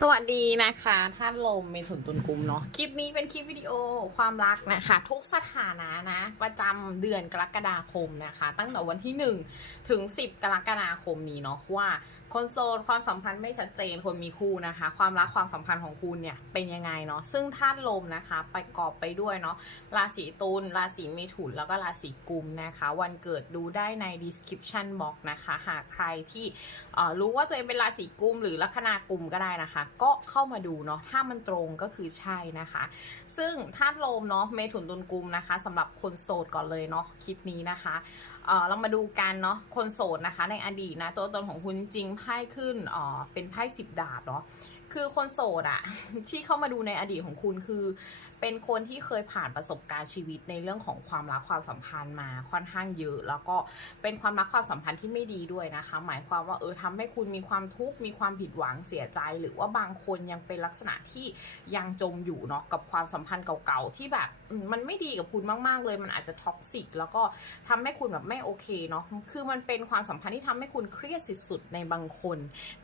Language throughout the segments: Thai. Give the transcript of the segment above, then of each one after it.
สวัสดีนะคะท่านลมเมถุนตุนกุมเนาะคลิปนี้เป็นคลิปวิดีโอความรักนะคะ ทุกสถานะนะ ประจำเดือนกรกฎาคมนะคะ ตั้งแต่วันที่ 1 ถึง 10 กรกฎาคมนี้เนาะว่า คนโสดความสัมพันธ์ไม่ชัดเจนคนมีคู่นะคะ ความรักความสัมพันธ์ของคุณเนี่ยเป็นยังไงเนาะซึ่งธาตุลมนะคะไปกอบไปด้วยเนาะราศีตุลราศีเมถุนแล้วก็ราศีกุมนะคะ วันเกิดดูได้ใน description box นะคะ หากใครที่รู้ว่าตัวเองเป็นราศีกุมหรือลัคนากุมก็ได้นะคะ ก็เข้ามาดูเนาะถ้ามันตรงก็คือใช่นะคะ ซึ่งธาตุลมเนาะเมถุนตุลกุมนะคะสำหรับคนโสดก่อนเลยเนาะคลิปนี้นะคะ เออเรามาดูกันเนาะคนโสดนะคะ ในอดีตนะ ตัวตนของคุณจริงไพ่ขึ้นเออเป็นไพ่สิบดาบเนาะคือคนโสดอะที่เข้ามาดูในอดีตของคุณคือ เป็นคนที่เคยผ่านประสบการณ์ชีวิตในเรื่องของความรักความสัมพันธ์มาค่อนข้างเยอะ แล้วก็เป็นความรักความสัมพันธ์ที่ไม่ดีด้วยนะคะ หมายความว่าเออทำให้คุณมีความทุกข์มีความผิดหวังเสียใจ หรือว่าบางคนยังเป็นลักษณะที่ยังจมอยู่เนาะกับความสัมพันธ์เก่าๆที่แบบมันไม่ดีกับคุณมากๆเลย มันอาจจะท็อกซิกแล้วก็ทำให้คุณแบบไม่โอเคเนาะคือมันเป็นความสัมพันธ์ที่ทำให้คุณเครียดสุดๆในบางคน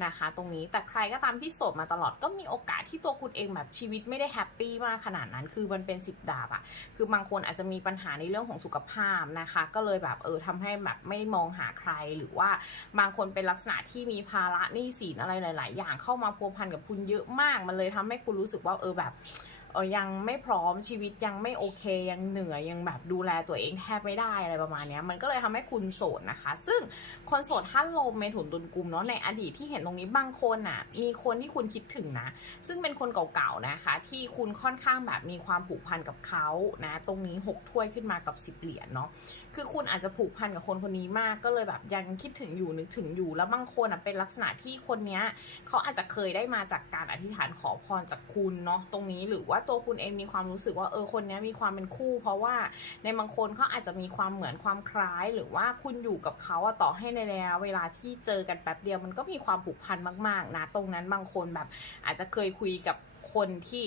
นะคะ ตรงนี้แต่ใครก็ตามที่โสดมาตลอดก็มีโอกาสที่ตัวคุณเองแบบชีวิตไม่ได้แฮปปี้มากขนาดนั้นคือมันเป็นสิบดาบอะคือบางคนอาจจะมีปัญหาในเรื่องของสุขภาพนะคะ ก็เลยแบบเออทำให้แบบไม่มองหาใครหรือว่าบางคนเป็นลักษณะที่มีภาระหนี้สินอะไรหลาย ๆ อย่างเข้ามาพัวพันกับคุณเยอะมาก มันเลยทำให้คุณรู้สึกว่าเออแบบ เออยังไม่พร้อมชีวิตยังไม่โอเค ยังเหนื่อยยังแบบดูแลตัวเองแทบไม่ได้อะไรประมาณนี้มันก็เลยทำให้คุณโสดนะคะ ซึ่งคนโสดท่านลมเมถุนตุลกุมเนาะในอดีตที่เห็นตรงนี้บางคนอะมีคนที่คุณคิดถึงนะ ซึ่งเป็นคนเก่าๆนะคะ ที่คุณค่อนข้างแบบมีความผูกพันกับเขานะ ตรงนี้ 6 ถ้วยขึ้นมากับ 10 เหรียญเนาะ คือคุณอาจจะผูกพันกับคนคนนี้มากก็เลยแบบยังคิดถึงอยู่นึกถึงอยู่ แล้วบางคนอะเป็นลักษณะที่คนเนี้ยเขาอาจจะเคยได้มาจากการอธิษฐานขอพรจากคุณเนาะตรงนี้หรือว่าตัวคุณเองมีความรู้สึกว่าเออคนเนี้ยมีความเป็นคู่ เพราะว่าในบางคนเขาอาจจะมีความเหมือนความคล้าย หรือว่าคุณอยู่กับเขาอะต่อให้ในระยะเวลาที่เจอกันแป๊บเดียวมันก็มีความผูกพันมากๆนะตรงนั้นบางคนแบบอาจจะเคยคุยกับ คนที่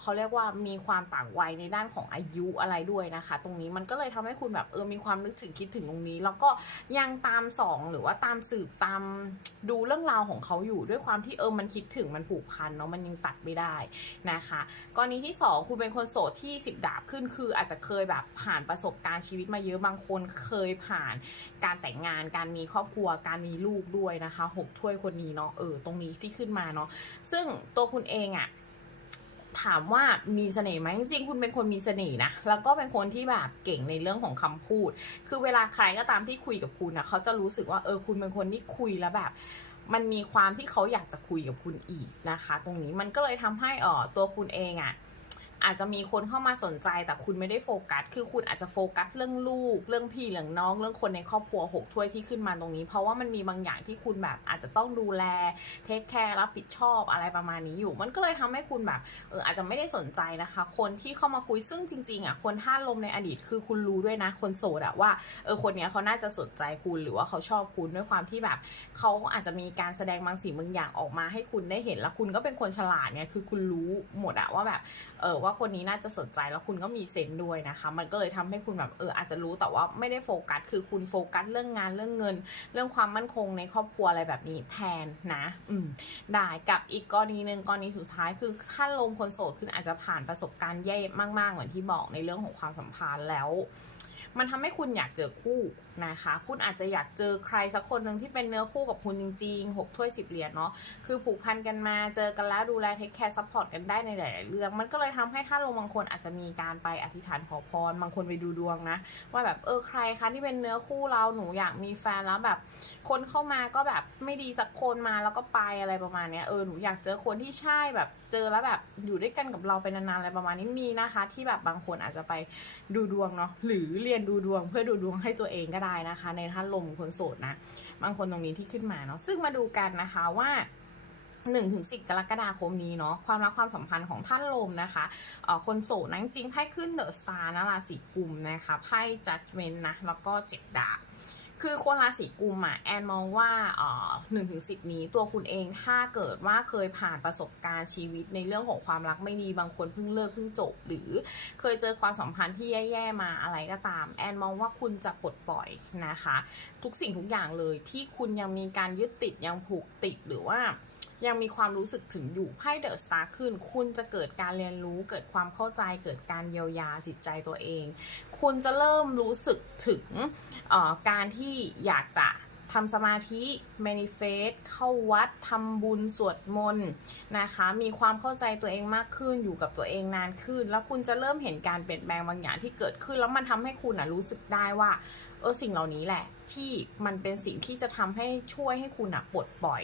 เขาเรียกว่ามีความต่างวัยในด้านของอายุอะไรด้วยนะคะ ตรงนี้มันก็เลยทำให้คุณแบบเออมีความนึกถึงคิดถึงตรงนี้ แล้วก็ยังตามสองหรือว่าตามสืบตามดูเรื่องราวของเขาอยู่ด้วยความที่เออมันคิดถึงมันผูกพันเนาะมันยังตัดไม่ได้นะคะกรณีที่สองคุณเป็นคนโสดที่สิบดาบขึ้นคืออาจจะเคยแบบผ่านประสบการณ์ชีวิตมาเยอะบางคนเคยผ่าน การแต่งงาน การมีครอบครัว การมีลูกด้วยนะคะหกถ้วยคนนี้เนาะเออตรงนี้ที่ขึ้นมาเนาะซึ่งตัวคุณเองอะถามว่ามีเสน่ห์ไหมจริงๆคุณเป็นคนมีเสน่ห์นะแล้วก็เป็นคนที่แบบเก่งในเรื่องของคำพูด คือเวลาใครก็ตามที่คุยกับคุณนะเขาจะรู้สึกว่าเออคุณเป็นคนที่คุยแล้วแบบมันมีความที่เขาอยากจะคุยกับคุณอีกนะคะ ตรงนี้มันก็เลยทำให้เออตัวคุณเองอะ่ะ อาจจะมีคนเข้ามาสนใจแต่คุณไม่ได้โฟกัส คือคุณอาจจะโฟกัสเรื่องลูก เรื่องพี่เรื่องน้อง เรื่องคนในครอบครัวหกถ้วยที่ขึ้นมาตรงนี้ เพราะว่ามันมีบางอย่างที่คุณแบบอาจจะต้องดูแลเทคแคร์รับผิดชอบอะไรประมาณนี้อยู่ มันก็เลยทำให้คุณแบบเอออาจจะไม่ได้สนใจนะคะ คนที่เข้ามาคุยซึ่งจริงๆอะคนท่าลมในอดีตคือคุณรู้ด้วยนะคนโสดอะว่าเออคนเนี้ยเขาน่าจะสนใจคุณหรือว่าเขาชอบคุณด้วยความที่แบบเขาอาจจะมีการแสดงบางสิ่งบางอย่างออกมาให้คุณได้เห็นแล้วคุณก็เป็นคนฉลาดเนี่ยคือคุณรู้หมดอะว่าแบบเออว่าคนนี้น่าจะสนใจแล้วคุณก็มีเซนด้วยนะคะ มันก็เลยทำให้คุณแบบเอออาจจะรู้แต่ว่าไม่ได้โฟกัส คือคุณโฟกัสเรื่องงานเรื่องเงิน เรื่องความมั่นคงในครอบครัวอะไรแบบนี้แทนนะ อืมได้กับอีกกรณีหนึ่งกรณีสุดท้ายคือถ้าลงคนโสดคุณอาจจะผ่านประสบการณ์แย่มากๆเหมือนที่บอกในเรื่องของความสัมพันธ์แล้ว มันทำให้คุณอยากเจอคู่นะคะ คุณอาจจะอยากเจอใครสักคนหนึ่งที่เป็นเนื้อคู่กับคุณจริงๆหกถ้วยสิบเหรียญเนาะคือผูกพันกันมาเจอกันแล้วดูแลเทคแคร์ซัพพอร์ตกันได้ในหลายๆเรื่อง มันก็เลยทำให้ถ้าลงบางคนอาจจะมีการไปอธิษฐานขอพรบางคนไปดูดวงนะ ว่าแบบเออใครคะที่เป็นเนื้อคู่เราหนูอยากมีแฟนแล้วแบบคนเข้ามาก็แบบไม่ดีสักคนมาแล้วก็ไปอะไรประมาณเนี้ยเออหนูอยากเจอคนที่ใช่แบบเจอแล้วแบบอยู่ด้วยกันกับเราไปนานๆอะไรประมาณนี้มีนะคะ ที่แบบบางคนอาจจะไปดูดวงเนาะหรือเรียนดูดวงเพื่อดูดวงให้ตัวเองก็ได้นะคะ ในท่านลมคนโสดนะ บางคนตรงนี้ที่ขึ้นมาเนาะซึ่งมาดูกันนะคะว่า1ถึง10กรกฎาคมนี้เนาะความรักความสัมพันธ์ของท่านลมนะคะเอ่อคนโสดนะจริงไพ่ขึ้นเดอะสตาร์นะราศีกุมนะคะไพ่จัดเวนนะแล้วก็เจ็ดดาบ คือคนราศีกุมอะแอนมองว่าอ๋อหนึ่งถึงสิบนี้ตัวคุณเองถ้าเกิดว่าเคยผ่านประสบการณ์ชีวิตในเรื่องของความรักไม่ดีบางคนเพิ่งเลิกเพิ่งจบ หรือเคยเจอความสัมพันธ์ที่แย่ๆมาอะไรก็ตาม แอนมองว่าคุณจะปลดปล่อยนะคะ ทุกสิ่งทุกอย่างเลยที่คุณยังมีการยึดติดยังผูกติดหรือว่า ยังมีความรู้สึกถึงอยู่ไพ่เดอะสตาร์ขึ้น คุณจะเกิดการเรียนรู้ เกิดความเข้าใจ เกิดการเยียวยาจิตใจตัวเอง คุณจะเริ่มรู้สึกถึงการที่อยากจะทำสมาธิ manifest เข้าวัด ทำบุญ สวดมนต์นะคะ มีความเข้าใจตัวเองมากขึ้น อยู่กับตัวเองนานขึ้น แล้วคุณจะเริ่มเห็นการเปลี่ยนแปลงบางอย่างที่เกิดขึ้น แล้วมันทำให้คุณนะรู้สึกได้ว่า เออสิ่งเหล่านี้แหละ ที่มันเป็นสิ่งที่จะทำให้ช่วยให้คุณอะปลดปล่อย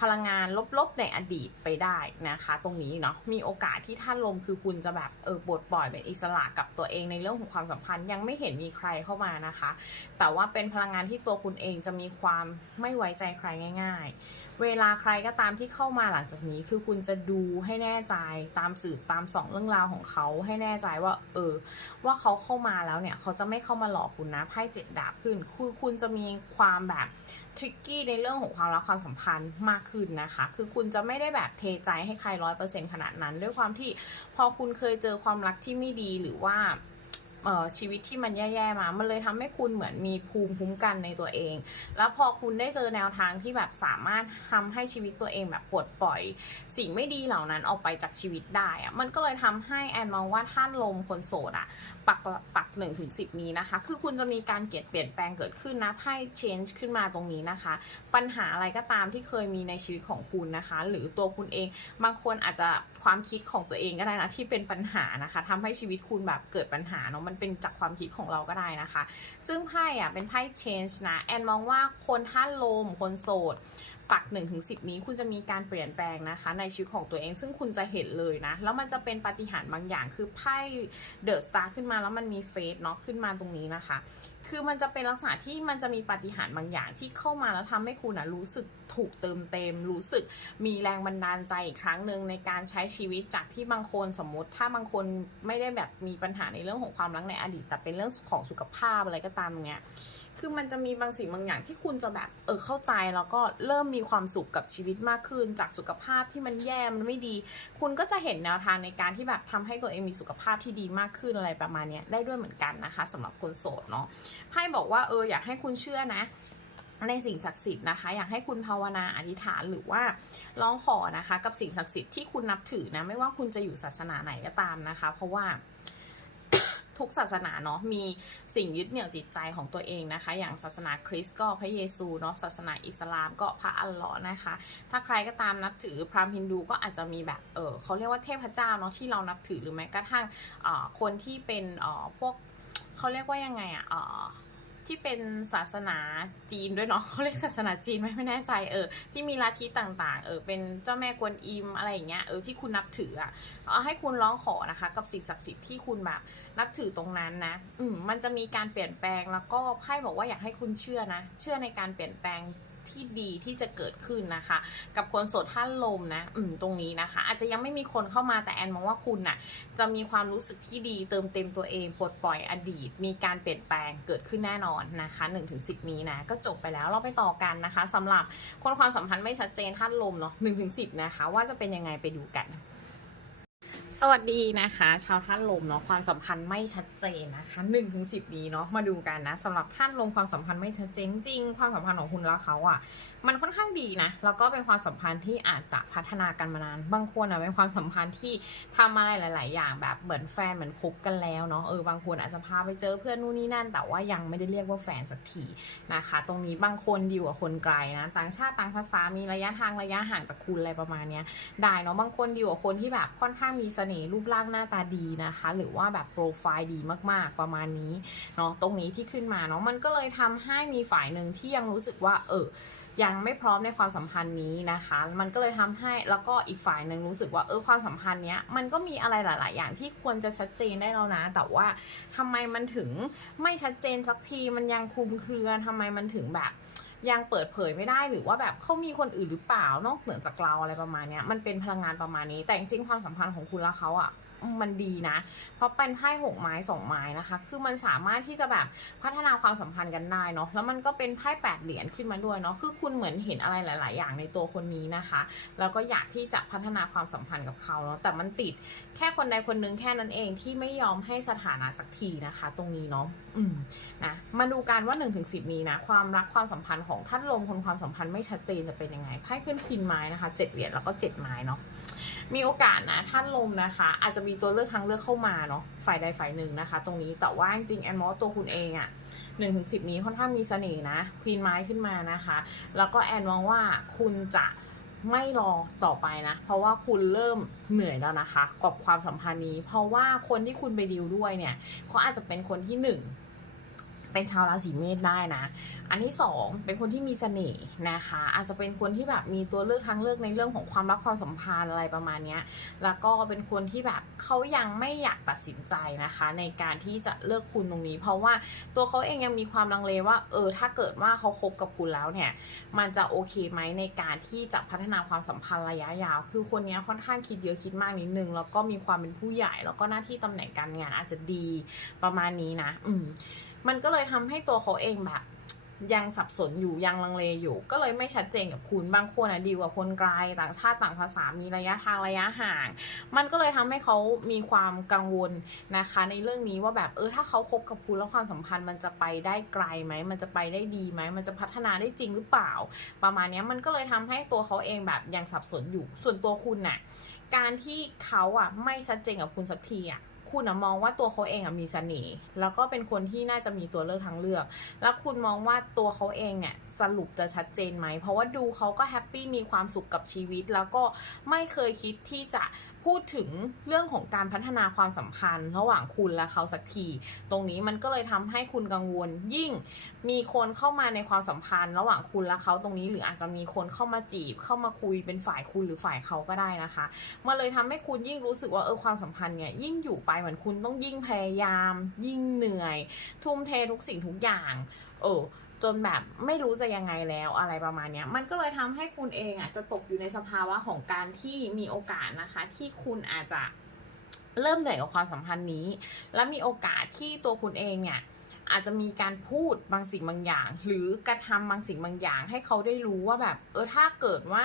พลังงานลบๆในอดีตไปได้นะคะ ตรงนี้เนาะมีโอกาสที่ท่านลมคือคุณจะแบบเออปลดปล่อยเป็นอิสระกับตัวเองในเรื่องของความสัมพันธ์ยังไม่เห็นมีใครเข้ามานะคะ แต่ว่าเป็นพลังงานที่ตัวคุณเองจะมีความไม่ไว้ใจใครง่าย ๆ เวลาใครก็ตามที่เข้ามาหลังจากนี้คือคุณจะดูให้แน่ใจตามสื่อตามสองเรื่องราวของเขาให้แน่ใจว่า เออ ว่าเขาเข้ามาแล้วเนี่ยเขาจะไม่เข้ามาหลอกคุณนะไพ่เจ็ดดาบขึ้นคือคุณจะมีความแบบ ทริกกี้ในเรื่องของความรักความสัมพันธ์มากขึ้นนะคะ คือคุณจะไม่ได้แบบเทใจให้ใครร้อยเปอร์เซ็นขนาดนั้น ด้วยความที่พอคุณเคยเจอความรักที่ไม่ดีหรือว่าชีวิตที่มันแย่ๆมา มันเลยทำให้คุณเหมือนมีภูมิคุ้มกันในตัวเอง แล้วพอคุณได้เจอแนวทางที่แบบสามารถทำให้ชีวิตตัวเองแบบปลดปล่อย สิ่งไม่ดีเหล่านั้นออกไปจากชีวิตได้อะมันก็เลยทำให้แอนมองว่าท่านลมคนโสดอะ ปักปักหนึ่งถึงสินี้นะคะ คือคุณจะมีการเกลียดเปลี่ยนแปลงเกิดขึ้นนะไพ่ change ขึ้นมาตรงนี้นะคะ ปัญหาอะไรก็ตามที่เคยมีในชีวิตของคุณนะคะ หรือตัวคุณเองบางคนอาจจะความคิดของตัวเองก็ได้นะที่เป็นปัญหานะคะทำให้ชีวิตคุณแบบเกิดปัญหาเนาะมันเป็นจากความคิดของเราก็ได้นะคะ ซึ่งไพ่อะเป็นไพ่ change นะแอนมองว่าคนท่านลมคนโสด ปัก1นถึงสินี้คุณจะมีการเปลี่ยนแปลงนะคะ ในชีวิตของตัวเอง ซึ่งคุณจะเห็นเลยนะ แล้วมันจะเป็นปาฏิหาริย์บางอย่างคือไพ่เดอะสตาร์ขึ้นมาแล้วมันมีเฟสเนาะขึ้นมาตรงนี้นะคะ คือมันจะเป็นลักษณะที่มันจะมีปาฏิหาริย์บางอย่างที่เข้ามาแล้วทำให้คุณนะรู้สึก ถูกเติมเต็ม รู้สึกมีแรงบันดาลใจอีกครั้งหนึ่งในการใช้ชีวิตจากที่บางคนสมมติ ถ้าบางคนไม่ได้แบบมีปัญหาในเรื่องของความรักในอดีต แต่เป็นเรื่องของสุขภาพอะไรก็ตามเนี้ยคือมันจะมีบางสิ่งบางอย่างที่คุณจะแบบเออเข้าใจแล้วก็เริ่มมีความสุขกับชีวิตมากขึ้น จากสุขภาพที่มันแย่มันไม่ดี คุณก็จะเห็นแนวทางในการที่แบบทำให้ตัวเองมีสุขภาพที่ดีมากขึ้นอะไรประมาณนี้ได้ด้วยเหมือนกันนะคะสำหรับคนโสดเนาะไพ่บอกว่าเอออยากให้คุณเชื่อนะ ในสิ่งศักดิ์สิทธิ์นะคะ อยากให้คุณภาวนาอธิษฐานหรือว่าร้องขอนะคะ กับสิ่งศักดิ์สิทธิ์ที่คุณนับถือนะไม่ว่าคุณจะอยู่ศาสนาไหนก็ตามนะคะ เพราะว่าทุกศาสนาเนาะมีสิ่งยึดเหนี่ยวจิตใจของตัวเองนะคะ อย่างศาสนาคริสต์ก็พระเยซูเนาะศาสนาอิสลามก็พระอัลลาะห์นะคะ ถ้าใครก็ตามนับถือพราหมณ์ฮินดูก็อาจจะมีแบบเออเขาเรียกว่าเทพเจ้าเนาะที่เรานับถือหรือแม้กระทั่งเอ่อคนที่เป็นเอ่อพวกเขาเรียกว่ายังไงอะเอ่อ ที่เป็นศาสนาจีนด้วยเนาะเขาเรียกศาสนาจีนไหมไม่แน่ใจเออที่มีลัทธิต่างๆเออเป็นเจ้าแม่กวนอิมอะไรอย่างเงี้ยเออที่คุณนับถืออะเอาให้คุณร้องขอนะคะ กับสิ่งศักดิ์สิทธิ์ที่คุณแบบนับถือตรงนั้นนะอืมมันจะมีการเปลี่ยนแปลงแล้วก็ไพ่บอกว่าอยากให้คุณเชื่อนะ เชื่อในการเปลี่ยนแปลง ที่ดีที่จะเกิดขึ้นนะคะ กับคนโสดท่านลมนะ อืมตรงนี้นะคะ อาจจะยังไม่มีคนเข้ามาแต่แอนมองว่าคุณน่ะจะมีความรู้สึกที่ดีเติมเต็มตัวเองปลดปล่อยอดีต มีการเปลี่ยนแปลงเกิดขึ้นแน่นอนนะคะ1นถึงสินี้นะก็จบไปแล้วเราไปต่อกันนะคะสำหรับคนความสัมพันธ์ไม่ชัดเจนท่านลมเนาะหนึ่งถึงสินะคะ ว่าจะเป็นยังไงไปดูกัน สวัสดีนะคะ ชาวท่านลมเนาะความสัมพันธ์ไม่ชัดเจนนะคะ1นถึงสินี้เนาะมาดูกันนะสำหรับท่านลมความสัมพันธ์ไม่ชัดเจนจริง ความสัมพันธ์ของคุณและเขาอะ่ะ มันค่อนข้างดีนะ แล้วก็เป็นความสัมพันธ์ที่อาจจะพัฒนากันมานาน บางคนอะเป็นความสัมพันธ์ที่ทำอะไรหลาย ๆ อย่างแบบเหมือนแฟนเหมือนคบกันแล้วเนาะ เออบางคนอาจจะพาไปเจอเพื่อนนู่นนี่นั่น แต่ว่ายังไม่ได้เรียกว่าแฟนสักทีนะคะ ตรงนี้บางคนดีกว่าคนไกลนะ ต่างชาติต่างภาษา มีระยะทางระยะห่างจากคุณอะไรประมาณเนี้ย ได้เนาะ บางคนดีกว่าคนที่แบบค่อนข้างมีเสน่ห์รูปร่างหน้าตาดีนะคะ หรือว่าแบบโปรไฟล์ดีมาก ๆ ประมาณนี้เนาะ ตรงนี้ที่ขึ้นมาเนาะ มันก็เลยทำให้มีฝ่ายหนึ่งที่ยังรู้สึกว่า เออ ยังไม่พร้อมในความสัมพันธ์นี้นะคะ มันก็เลยทำให้แล้วก็อีกฝ่ายหนึ่งรู้สึกว่าเออความสัมพันธ์เนี้ยมันก็มีอะไรหลาย ๆ อย่างที่ควรจะชัดเจนได้แล้วนะ แต่ว่าทำไมมันถึงไม่ชัดเจนสักทีมันยังคลุมเครือทำไมมันถึงแบบยังเปิดเผยไม่ได้หรือว่าแบบเขามีคนอื่นหรือเปล่านอกเหนือจากเราอะไรประมาณนี้มันเป็นพลังงานประมาณนี้ แต่จริงๆความสัมพันธ์ของคุณและเขาอะ มันดีนะ เพราะเป็นไพ่หกไม้สองไม้นะคะ คือมันสามารถที่จะแบบพัฒนาความสัมพันธ์กันได้เนาะแล้วมันก็เป็นไพ่แปดเหรียญขึ้นมาด้วยเนาะคือคุณเหมือนเห็นอะไรหลาย ๆ อย่างในตัวคนนี้นะคะ แล้วก็อยากที่จะพัฒนาความสัมพันธ์กับเขาเนาะแต่มันติดแค่คนใดคนหนึ่งแค่นั้นเองที่ไม่ยอมให้สถานะสักทีนะคะ ตรงนี้เนาะอืมนะมาดูกันว่า1นถึงสินี้นะ ความรักความสัมพันธ์ของท่านลมคนความสัมพันธ์ไม่ชัดเจนจะเป็นยังไงไพ่ขึ้นพินไม้นะคะเจ็ดเหรียญแล้วก็เจ็ดไม้เนาะมีโอกาสนะท่านลมนะคะ อาจจะมีตัวเลือกทางเลือกเข้ามาเนาะฝ่ายใดฝ่ายหนึ่งนะคะ ตรงนี้แต่ว่าจริงแอนมอสตัวคุณเองอะหนึ่งถึงสิบนี้ค่อนข้างมีเสน่ห์นะควีนไม้ขึ้นมานะคะ แล้วก็แอนมองว่าคุณจะ ไม่รอต่อไปนะ เพราะว่าคุณเริ่มเหนื่อยแล้วนะคะ กับความสัมพันธ์นี้ เพราะว่าคนที่คุณไปดีลด้วยเนี่ยเขาอาจจะเป็นคนที่หนึ่งเป็นชาวราศีเมษได้นะ อันที่สองเป็นคนที่มีเสน่ห์นะคะ อาจจะเป็นคนที่แบบมีตัวเลือกทางเลือกในเรื่องของความรักความสัมพันธ์อะไรประมาณนี้แล้วก็เป็นคนที่แบบเขายังไม่อยากตัดสินใจนะคะ ในการที่จะเลือกคุณตรงนี้ เพราะว่าตัวเขาเองยังมีความลังเลว่า เออถ้าเกิดว่าเขาคบกับคุณแล้วเนี่ยมันจะโอเคไหมในการที่จะพัฒนาความสัมพันธ์ระยะยาว คือคนนี้ค่อนข้างคิดเยอะคิดมากนิดนึงแล้วก็มีความเป็นผู้ใหญ่ แล้วก็หน้าที่ตำแหน่งการงานอาจจะดีประมาณนี้นะ อืมมันก็เลยทำให้ตัวเขาเองแบบ ยังสับสนอยู่ยังลังเลอยู่ ก็เลยไม่ชัดเจนกับคุณบางคนอะดีกว่าคนไกลต่างชาติต่างภาษามีระยะทางระยะห่าง มันก็เลยทำให้เขามีความกังวลนะคะ ในเรื่องนี้ว่าแบบเออถ้าเขาคบกับคุณแล้วความสัมพันธ์มันจะไปได้ไกลไหมมันจะไปได้ดีไหมมันจะพัฒนาได้จริงหรือเปล่า ประมาณนี้มันก็เลยทำให้ตัวเขาเองแบบยังสับสนอยู่ ส่วนตัวคุณน่ะการที่เขาอะไม่ชัดเจนกับคุณสักทีอะ คุณมองว่าตัวเขาเองมีเสน่ห์แล้วก็เป็นคนที่น่าจะมีตัวเลือกทางเลือก แล้วคุณมองว่าตัวเขาเองเนี่ยสรุปจะชัดเจนไหม เพราะว่าดูเขาก็แฮปปี้มีความสุขกับชีวิต แล้วก็ไม่เคยคิดที่จะ พูดถึงเรื่องของการพัฒนาความสัมพันธ์ ระหว่างคุณและเขาสักที ตรงนี้มันก็เลยทำให้คุณกังวล ยิ่งมีคนเข้ามาในความสัมพันธ์ ระหว่างคุณและเขาตรงนี้ หรืออาจจะมีคนเข้ามาจีบ เข้ามาคุยเป็นฝ่ายคุณหรือฝ่ายเขาก็ได้นะคะมันเลยทำให้คุณยิ่งรู้สึกว่าเออความสัมพันธ์เนี่ยยิ่งอยู่ไปเหมือนคุณต้องยิ่งพยายาม ยิ่งเหนื่อย ทุ่มเททุกสิ่งทุกอย่าง เออ จนแบบไม่รู้จะยังไงแล้วอะไรประมาณเนี้ยมันก็เลยทำให้คุณเองอะจะตกอยู่ในสภาวะของการที่มีโอกาสนะคะ ที่คุณอาจจะเริ่มเหนื่อยกับความสัมพันธ์นี้ และมีโอกาสที่ตัวคุณเองเนี่ย อาจจะมีการพูดบางสิ่งบางอย่าง หรือกระทำบางสิ่งบางอย่าง ให้เขาได้รู้ว่าแบบ เออถ้าเกิดว่า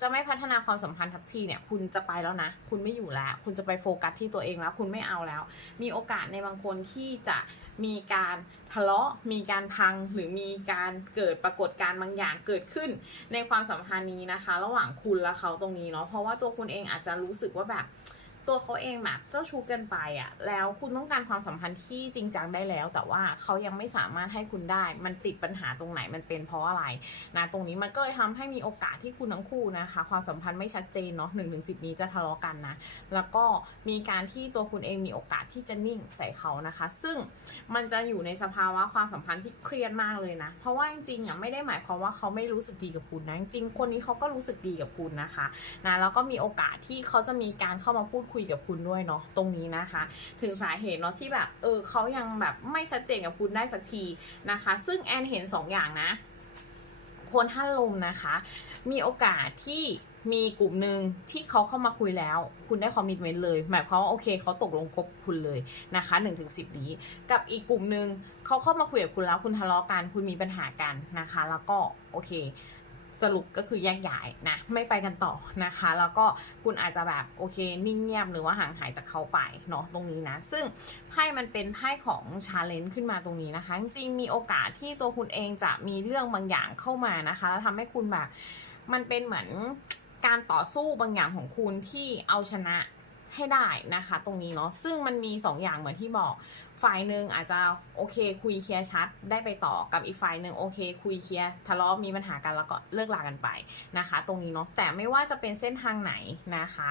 จะไม่พัฒนาความสัมพันธ์ทักทีเนี่ย คุณจะไปแล้วนะ คุณไม่อยู่แล้ว คุณจะไปโฟกัสที่ตัวเองแล้ว คุณไม่เอาแล้ว มีโอกาสในบางคนที่จะมีการทะเลาะมีการพังหรือมีการเกิดปรากฏการณ์บางอย่างเกิดขึ้นในความสัมพันธ์นี้นะคะ ระหว่างคุณและเขาตรงนี้เนาะเพราะว่าตัวคุณเองอาจจะรู้สึกว่าแบบ ตัวเขาเองแบบเจ้าชู้เกินไปอะ่ะ แล้วคุณต้องการความสัมพันธ์ที่จริงจังได้แล้ว แต่ว่าเขายังไม่สามารถให้คุณได้ มันติดปัญหาตรงไหนมันเป็นเพราะอะไรนะตรงนี้มันก็เลยทำให้มีโอกาสที่คุณทั้งคู่นะคะ ความสัมพันธ์ไม่ชัดเจนเนาะหนึ่งถึงสิบนี้จะทะเลาะกันนะแล้วก็มีการที่ตัวคุณเองมีโอกาสที่จะนิ่งใส่เขานะคะ ซึ่งมันจะอยู่ในสภาวะความสัมพันธ์ที่เครียดมากเลยนะ เพราะว่าจริงๆอะไม่ได้หมายความว่าเขาไม่รู้สึกดีกับคุณนะจริงๆคนนี้เขาก็รู้สึกดีกับคุณนะคะนะแล้วก็มีโอกาสที่เขาจะมีการเข้ามาพูดคุยกับคุณด้วยเนาะตรงนี้นะคะ ถึงสาเหตุเนาะที่แบบเออเขายังแบบไม่ชัดเจนกับคุณได้สักทีนะคะ ซึ่งแอนเห็นสองอย่างนะ คนท่านลมนะคะ มีโอกาสที่มีกลุ่มหนึ่งที่เขาเข้ามาคุยแล้ว คุณได้คอมมิชเมนต์เลย หมายความว่าโอเคเขาตกลงคบคุณเลยนะคะ1นถึงสินี้ กับอีกกลุ่มหนึ่งเขาเข้ามาคุยกับคุณแล้วคุณทะเลาะกันคุณมีปัญหากันนะคะ แล้วก็โอเค สรุปก็คือแยกย้ายนะไม่ไปกันต่อนะคะ แล้วก็คุณอาจจะแบบโอเคนิ่งเงียบหรือว่าห่างหายจากเขาไปเนาะตรงนี้นะ ซึ่งไพ่มันเป็นไพ่ของชาเลนจ์ขึ้นมาตรงนี้นะคะ จริงมีโอกาสที่ตัวคุณเองจะมีเรื่องบางอย่างเข้ามานะคะแล้วทำให้คุณแบบมันเป็นเหมือนการต่อสู้บางอย่างของคุณที่เอาชนะให้ได้นะคะ ตรงนี้เนาะซึ่งมันมีสองอย่างเหมือนที่บอก ฝ่ายหนึ่งอาจจะโอเคคุยเคลียร์ชัดได้ไปต่อกับอีกฝ่ายหนึ่งโอเค คุยเคลียร์ทะเลาะมีปัญหากันแล้วก็เลิกลากันไปนะคะ ตรงนี้เนาะแต่ไม่ว่าจะเป็นเส้นทางไหนนะคะ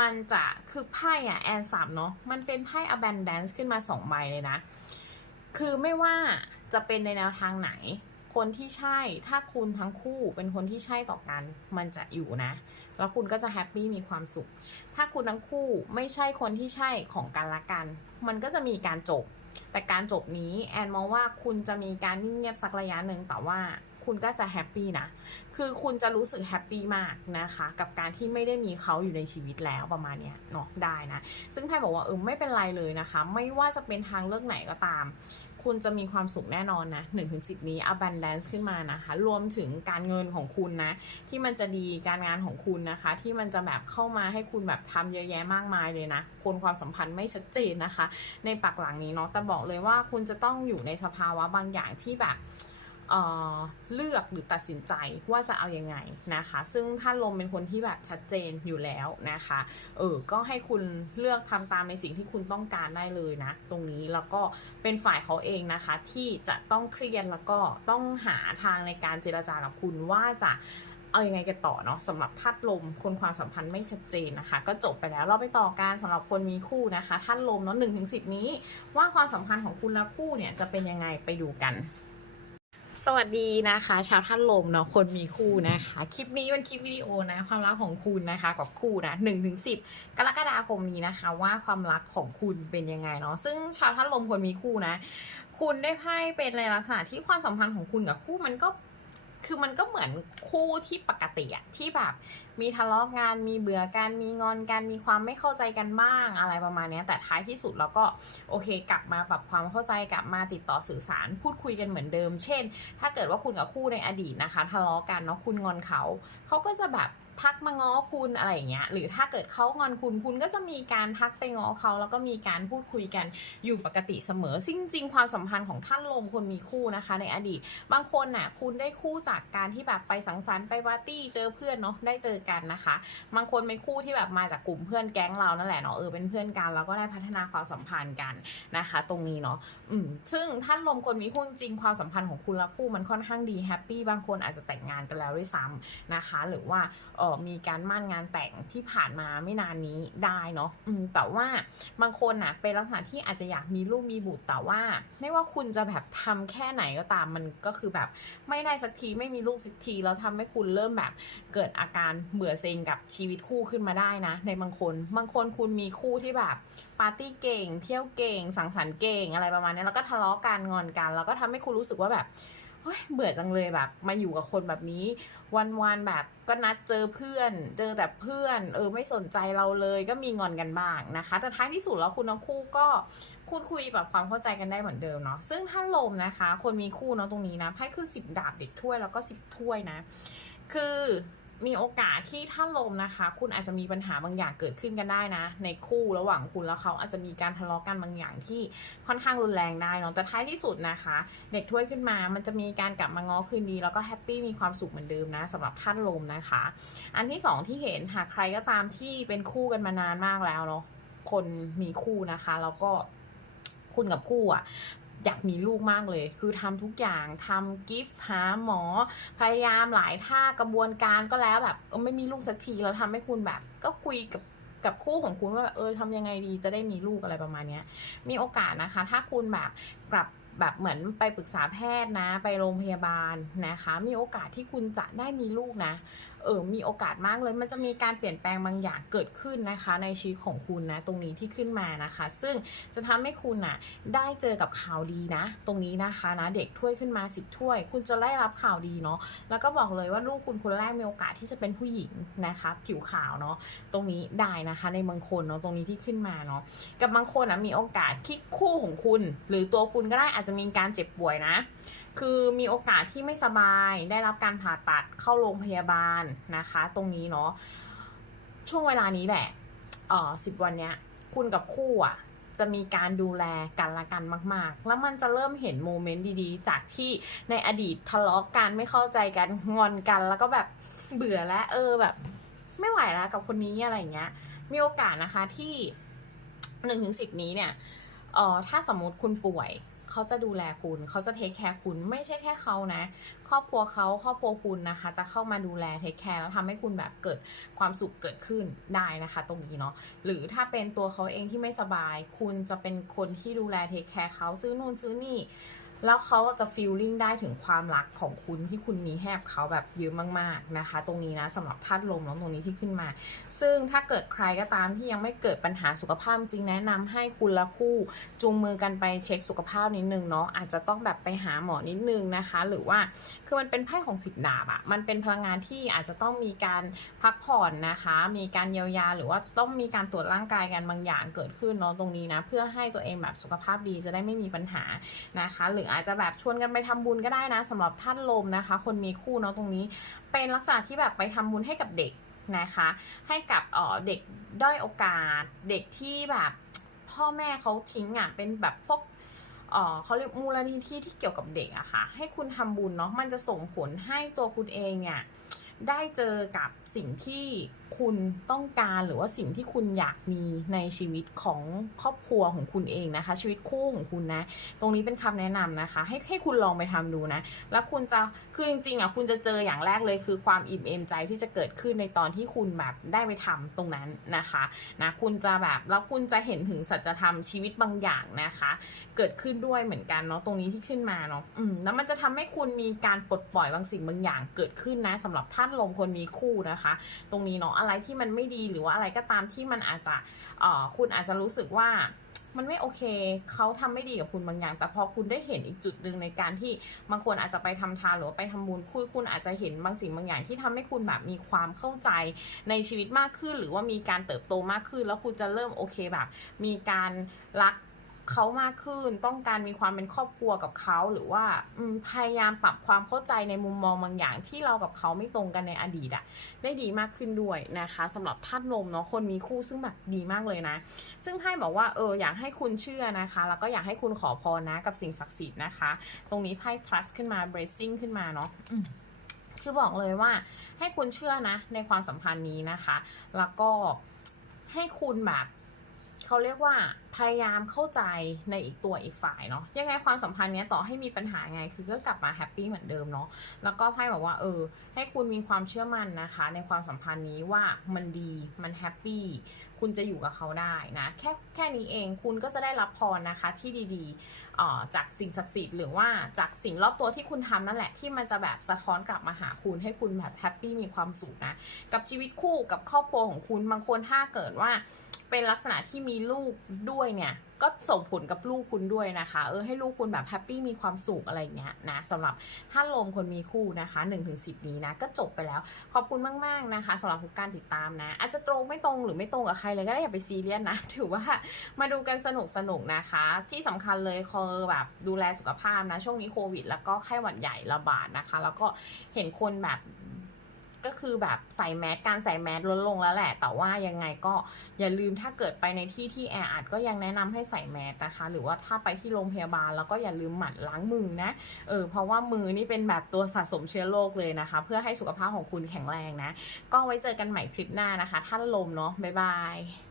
มันจะคือไพ่อะแอนสับเนาะมันเป็นไพ่ abundance ขึ้นมาสองใบเลยนะ คือไม่ว่าจะเป็นในแนวทางไหน คนที่ใช่ถ้าคุณทั้งคู่เป็นคนที่ใช่ต่อกันมันจะอยู่นะ แล้วคุณก็จะแฮปปี้มีความสุข ถ้าคุณทั้งคู่ไม่ใช่คนที่ใช่ของกันและกัน มันก็จะมีการจบ แต่การจบนี้แอนมองว่าคุณจะมีการนิ่งเงียบสักระยะหนึ่งแต่ว่าคคุณก็จะแฮปปี้นะ คือคุณจะรู้สึกแฮปปี้มากนะคะ กับการที่ไม่ได้มีเขาอยู่ในชีวิตแล้วประมาณเนี้ยเนาะได้นะ ซึ่งไพ่บอกว่าเออไม่เป็นไรเลยนะคะ ไม่ว่าจะเป็นทางเลือกไหนก็ตาม คุณจะมีความสุขแน่นอนนะ1นถึงสินี้ abundance ขึ้นมานะคะ รวมถึงการเงินของคุณนะ ที่มันจะดีการงานของคุณนะคะ ที่มันจะแบบเข้ามาให้คุณแบบทำเยอะแยะมากมายเลยนะ คนความสัมพันธ์ไม่ชัดเจนนะคะ ในปักหลังนี้เนาะแต่บอกเลยว่าคุณจะต้องอยู่ในสภาวะบางอย่างที่แบบ เเลือกหรือตัดสินใจว่าจะเอายังไงนะคะ ซึ่งท่านลมเป็นคนที่แบบชัดเจนอยู่แล้วนะคะ เออ ก็ให้คุณเลือกทำตามในสิ่งที่คุณต้องการได้เลยนะ ตรงนี้แล้วก็เป็นฝ่ายเขาเองนะคะ ที่จะต้องเครียดแล้วก็ต้องหาทางในการเจรจากับคุณว่าจะเอายังไงกันต่อเนาะสำหรับทัดลมคนความสัมพันธ์ไม่ชัดเจนนะคะ ก็จบไปแล้วเราไปต่อการสำหรับคนมีคู่นะคะทัดลมเนาะหนึ่งถึงสินี้ ว่าความสัมพันธ์ของคุณและคู่เนี่ยจะเป็นยังไงไปดูกัน สวัสดีนะคะ ชาวท่านลมเนาะคนมีคู่นะคะ คลิปนี้เป็นคลิปวิดีโอนะความรักของคุณนะคะกับคู่นะหนึ่งถึงสิบกรกฎาคมนี้นะคะ ว่าความรักของคุณเป็นยังไงเนาะซึ่งชาวท่านลมคนมีคู่นะ คุณได้ไพ่เป็นในลักษณะที่ความสัมพันธ์ของคุณกับคู่มันก็ คือมันก็เหมือนคู่ที่ปกติอะที่แบบ มีทะเลาะงานมีเบื่อกันมีงอนกันมีความไม่เข้าใจกันบ้างอะไรประมาณนี้แต่ท้ายที่สุดเราก็โอเค กลับมาปรับความเข้าใจกลับมาติดต่อสื่อสารพูดคุยกันเหมือนเดิม เช่น ถ้าเกิดว่าคุณกับคู่ในอดีตนะคะ ทะเลาะกันเนาะคุณงอนเขาเขาก็จะแบบ ทักมาง้อคุณอะไรอย่างเงี้ยหรือถ้าเกิดเขางอนคุณคุณก็จะมีการทักไปง้อเขาแล้วก็มีการพูดคุยกันอยู่ปกติเสมอซึ่งจริงๆความสัมพันธ์ของท่านลมคนมีคู่นะคะ ในอดีต บางคนน่ะคุณได้คู่จากการที่แบบไปสังสรรค์ไปปาร์ตี้เจอเพื่อนเนาะได้เจอกันนะคะ บางคนเป็นคู่ที่แบบมาจากกลุ่มเพื่อนแก๊งเรานั่นแหละเนาะเออเป็นเพื่อนกันแล้วก็ได้พัฒนาความสัมพันธ์กันนะคะ ตรงนี้เนาะอืมซึ่งท่านลมคนมีคู่จริงความสัมพันธ์ของคุณและคู่มันค่อนข้างดีแฮปปี้บางคนอาจจะแต่งงานกันแล้วด้วยซ้ำนะคะ หรือว่าเออมีการมั่นงานแต่งที่ผ่านมาไม่นานนี้ได้เนาะอืมแต่ว่าบางคนน่ะเป็นลักษณะที่อาจจะอยากมีลูกมีบุตรแต่ว่า ไม่ว่าคุณจะแบบทำแค่ไหนก็ตามมันก็คือแบบไม่ได้สักทีไม่มีลูกสักทีแล้วทำให้คุณเริ่มแบบเกิดอาการเบื่อเซ็งกับชีวิตคู่ขึ้นมาได้นะ ในบางคนบางคนคุณมีคู่ที่แบบปาร์ตี้เก่ง เที่ยวเก่ง สังสรรค์เก่งอะไรประมาณนี้แล้วก็ทะเลาะกันงอนกัน แล้วก็ทำให้คุณรู้สึกว่าแบบ ฮ้ยเบื่อจังเลยแบบ มาอยู่กับคนแบบนี้ วันๆแบบก็นัดเจอเพื่อน เจอแต่เพื่อน เออไม่สนใจเราเลยก็มีงอนกันบ้างนะคะ แต่ท้ายที่สุดแล้วคุณทั้งคู่ก็พูดคุยแบบความเข้าใจกันได้เหมือนเดิมเนาะซึ่งถ้าลมนะคะ คนมีคู่เนาะตรงนี้นะไพ่ขึ้นสิบดาบเด็กถ้วยแล้วก็สิบถ้วยนะ คือ มีโอกาสที่ถ้าลมนะคะ คุณอาจจะมีปัญหาบางอย่างเกิดขึ้นกันได้นะ ในคู่ระหว่างคุณแล้วเขาอาจจะมีการทะเลาะกันบางอย่างที่ค่อนข้างรุนแรงได้เนาะแต่ท้ายที่สุดนะคะ เด็กถ้วยขึ้นมา มันจะมีการกลับมาง้อคืนดี แล้วก็แฮปปี้มีความสุขเหมือนเดิมนะสำหรับท่านลมนะคะ อันที่สองที่เห็นหากใครก็ตามที่เป็นคู่กันมานานมากแล้วเนาะคนมีคู่นะคะ แล้วก็คุณกับคู่อะ อยากมีลูกมากเลย คือทำทุกอย่างทำกิฟต์หาหมอ พยายามหลายท่ากระบวนการก็แล้วแบบไม่มีลูกสักทีแล้วทำให้คุณแบบ ก็คุยกับกับคู่ของคุณว่าเออทำยังไงดีจะได้มีลูกอะไรประมาณนี้มีโอกาสนะคะ ถ้าคุณแบบกลับแบบเหมือนไปปรึกษาแพทย์นะ ไปโรงพยาบาลนะคะ มีโอกาสที่คุณจะได้มีลูกนะ ออมีโอกาสมากเลย มันจะมีการเปลี่ยนแปลงบางอย่างเกิดขึ้นนะคะ ในชีวิตของคุณนะตรงนี้ที่ขึ้นมานะคะ ซึ่งจะทำให้คุณน่ะได้เจอกับข่าวดีนะ ตรงนี้นะคะนะเด็กถ้วยขึ้นมาสิบถ้วย คุณจะได้รับข่าวดีเนาะแล้วก็บอกเลยว่าลูกคุณคนแรกมีโอกาสที่จะเป็นผู้หญิงนะคะผิวขาวเนาะตรงนี้ได้นะคะในบางคนเนาะตรงนี้ที่ขึ้นมาเนาะกับบางคนนะมีโอกาสที่คู่ของคุณ หรือตัวคุณก็ได้อาจจะมีการเจ็บป่วยนะ คือมีโอกาสที่ไม่สบายได้รับการผ่าตัดเข้าโรงพยาบาลนะคะ ตรงนี้เนาะช่วงเวลานี้แหละเออสิบวันเนี้ย คุณกับคู่อะจะมีการดูแลกันละกันมาก ๆ แล้วมันจะเริ่มเห็นโมเมนต์ดีๆ จากที่ในอดีตทะเลาะกันไม่เข้าใจกันงอนกันแล้วก็แบบเบื่อแล้วเออแบบ ไม่ไหวแล้วกับคนนี้อะไรอย่างเงี้ย มีโอกาสนะคะที่หนึ่งถึงสิบนี้เนี่ยเออถ้าสมมติคุณป่วย เขาจะดูแลคุณ เขาจะเทคแคร์คุณไม่ใช่แค่เขานะ ครอบครัวเขาครอบครัวคุณนะคะ จะเข้ามาดูแลเทคแคร์แล้วทำให้คุณแบบเกิดความสุขเกิดขึ้นได้นะคะ ตรงนี้เนาะหรือถ้าเป็นตัวเขาเองที่ไม่สบาย คุณจะเป็นคนที่ดูแลเทคแคร์เขาซื้อนู่นซื้อนี่ แล้วเขาจะฟีลลิ่งได้ถึงความรักของคุณที่คุณมีให้กับเขาแบบเยอะมากๆนะคะ ตรงนี้นะสำหรับธาตุลมเนาะตรงนี้ที่ขึ้นมา ซึ่งถ้าเกิดใครก็ตามที่ยังไม่เกิดปัญหาสุขภาพจริงแนะนำให้คุณละคู่จูงมือกันไปเช็คสุขภาพนิดนึงเนาะอาจจะต้องแบบไปหาหมอนิดนึงนะคะ หรือว่าคือมันเป็นไพ่ของสิบดาบอะมันเป็นพลังงานที่อาจจะต้องมีการพักผ่อนนะคะ มีการเยียวยาหรือว่าต้องมีการตรวจร่างกายกันบางอย่างเกิดขึ้นเนาะตรงนี้นะเพื่อให้ตัวเองแบบสุขภาพดีจะได้ไม่มีปัญหานะคะ หรืออาจจะแบบชวนกันไปทำบุญก็ได้นะสำหรับท่านลมนะคะ คนมีคู่เนาะตรงนี้ เป็นลักษณะที่แบบไปทำบุญให้กับเด็กนะคะ ให้กับเออเด็กด้อยโอกาส เด็กที่แบบพ่อแม่เขาทิ้งอะเป็นแบบพวกเอ่อเขาเรียกมูลนิธิที่เกี่ยวกับเด็กอะค่ะ ให้คุณทำบุญเนาะมันจะส่งผลให้ตัวคุณเองเนี่ยได้เจอกับสิ่งที่ คุณต้องการหรือว่าสิ่งที่คุณอยากมีในชีวิตของครอบครัวของคุณเองนะคะ ชีวิตคู่ของคุณนะ ตรงนี้เป็นคำแนะนำนะคะ ให้ให้คุณลองไปทำดูนะ แล้วคุณจะคือจริงๆอะคุณจะเจออย่างแรกเลยคือความอิ่มเอมใจที่จะเกิดขึ้นในตอนที่คุณแบบได้ไปทำตรงนั้นนะคะนะคุณจะแบบแล้วคุณจะเห็นถึงสัจธรรมชีวิตบางอย่างนะคะ เกิดขึ้นด้วยเหมือนกันเนาะตรงนี้ที่ขึ้นมาเนาะอืมแล้วมันจะทำให้คุณมีการปลดปล่อยบางสิ่งบางอย่างเกิดขึ้นนะสำหรับท่านลมคนมีคู่นะคะ ตรงนี้เนาะอะไรที่มันไม่ดีหรือว่าอะไรก็ตามที่มันอาจจะเอ่อคุณอาจจะรู้สึกว่ามันไม่โอเค เขาทำไม่ดีกับคุณบางอย่าง แต่พอคุณได้เห็นอีกจุดหนึ่งในการที่บางคนอาจจะไปทำทานหรือไปทำบุญคุยคุณอาจจะเห็นบางสิ่งบางอย่างที่ทำให้คุณแบบมีความเข้าใจในชีวิตมากขึ้น หรือว่ามีการเติบโตมากขึ้น แล้วคุณจะเริ่มโอเคแบบ มีการรัก เขามากขึ้น ต้องการมีความเป็นครอบครัวกับเขาหรือว่าพยายามปรับความเข้าใจในมุมมองบางอย่าง ที่เรากับเขาไม่ตรงกันในอดีตอะได้ดีมากขึ้นด้วยนะคะสำหรับท่านลมเนาะคนมีคู่ซึ่งแบบดีมากเลยนะ ซึ่งไพ่บอกว่าเอออยากให้คุณเชื่อนะคะ แล้วก็อยากให้คุณขอพรนะกับสิ่งศักดิ์สิทธิ์นะคะ ตรงนี้ไพ่ trust ขึ้นมา blessing ขึ้นมาเนาะคือบอกเลยว่าให้คุณเชื่อนะในความสัมพันธ์นี้นะคะ แล้วก็ให้คุณแบบ เขาเรียกว่าพยายามเข้าใจในอีกตัวอีกฝ่ายเนาะยังไงความสัมพันธ์เนี้ยต่อให้มีปัญหาไงคือก็กลับมาแฮปปี้เหมือนเดิมเนาะแล้วก็ไพ่บอกว่าเออ ให้คุณมีความเชื่อมั่นนะคะ ในความสัมพันธ์นี้ว่ามันดีมันแฮปปี้คุณจะอยู่กับเขาได้นะ แค่แค่นี้เองคุณก็จะได้รับพรนะคะที่ดีๆอ่อจากสิ่งศักดิ์สิทธิ์หรือว่าจากสิ่งรอบตัวที่คุณทำนั่นแหละที่มันจะแบบสะท้อนกลับมาหาคุณให้คุณแบบแฮปปี้มีความสุขนะกับชีวิตคู่กับครอบครัวของคุณบางคนถ้าเกิดว่า เป็นลักษณะที่มีลูกด้วยเนี่ย ก็ส่งผลกับลูกคุณด้วยนะคะ เออให้ลูกคุณแบบแฮปปี้มีความสุขอะไรเงี้ยนะสำหรับท่านลมคนมีคู่นะคะ1นถึงสินี้นะ ก็จบไปแล้ว ขอบคุณมากๆนะคะสำหรับทุกการติดตามนะ อาจจะตรงไม่ตรงหรือไม่ตรงกับใครเลยก็ได้อย่าไปซีเรียสนะ ถือว่ามาดูกันสนุกสนุกๆนะคะ ที่สำคัญเลยคือแบบดูแลสุขภาพนะ ช่วงนี้โควิด แล้วก็ไข้หวัดใหญ่ระบาดนะคะ แล้วก็เห็นคนแบบ ก็คือแบบใส่แมสการใส่แมสลดลงแล้วแหละ แต่ว่ายังไงก็อย่าลืมถ้าเกิดไปในที่ที่แออัดก็ยังแนะนำให้ใส่แมสนะคะ หรือว่าถ้าไปที่โรงพยาบาลแล้วก็อย่าลืมหมั่นล้างมือนะเออเพราะว่ามือนี่เป็นแบบตัวสะสมเชื้อโรคเลยนะคะ เพื่อให้สุขภาพของคุณแข็งแรงนะ ก็ไว้เจอกันใหม่คลิปหน้านะคะ ท่านลมเนาะบ๊ายบาย